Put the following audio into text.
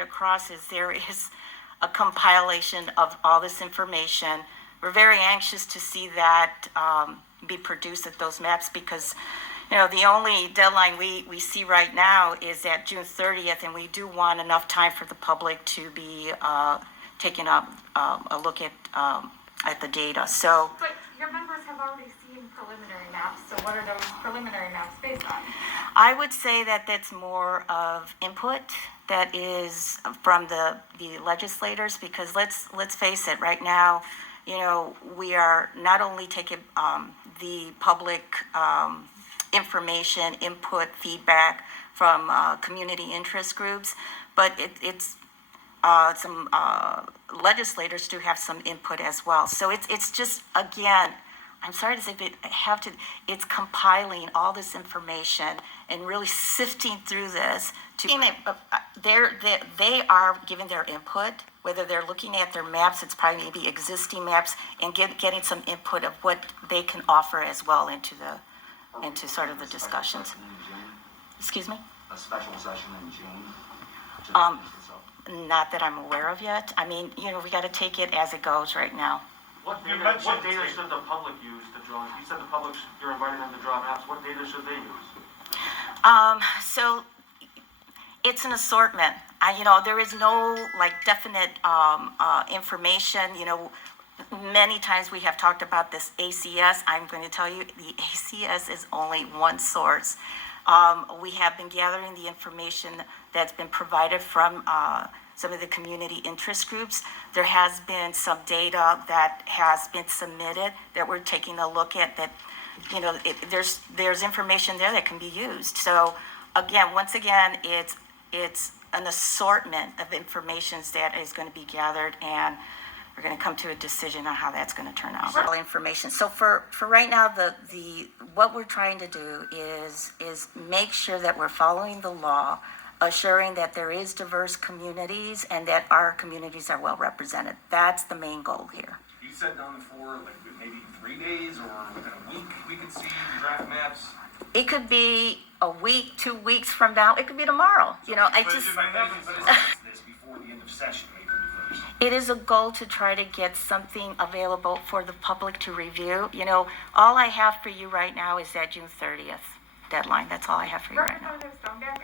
across is there is a compilation of all this information. We're very anxious to see that be produced at those maps because, the only deadline we see right now is at June 30th, and we do want enough time for the public to be taking a look at the data. So, But your members have already seen preliminary maps, so what are those preliminary maps based on? I would say that that's more of input that is from the legislators, because let's face it, right now, we are not only taking the public information, input, feedback from community interest groups, but it's some legislators do have some input as well. So it's just, again, I'm sorry to say, but it's compiling all this information and really sifting through this to, they are giving their input, whether they're looking at their maps, it's probably maybe existing maps, and getting some input of what they can offer as well into sort of the discussions. Excuse me? A special session in June? Not that I'm aware of yet. I mean, we got to take it as it goes right now. What data should the public use to draw? You said you're inviting them to draw maps. What data should they use? So it's an assortment. There is no definite information. Many times we have talked about this ACS. I'm going to tell you the ACS is only one source. We have been gathering the information that's been provided from some of the community interest groups. There has been some data that has been submitted that we're taking a look at that, there's information there that can be used. So once again, it's an assortment of information that is going to be gathered, and we're going to come to a decision on how that's going to turn out. All information. So for right now, the what we're trying to do is make sure that we're following the law, assuring that there is diverse communities and that our communities are well represented. That's the main goal here. You said on the floor, maybe 3 days or within a week, we could see draft maps. It could be a week, 2 weeks from now. It could be tomorrow. But is this before the end of session, May 31st? It is a goal to try to get something available for the public to review. All I have for you right now is that June 30th deadline. That's all I have for you right now. Representative Stonebeck,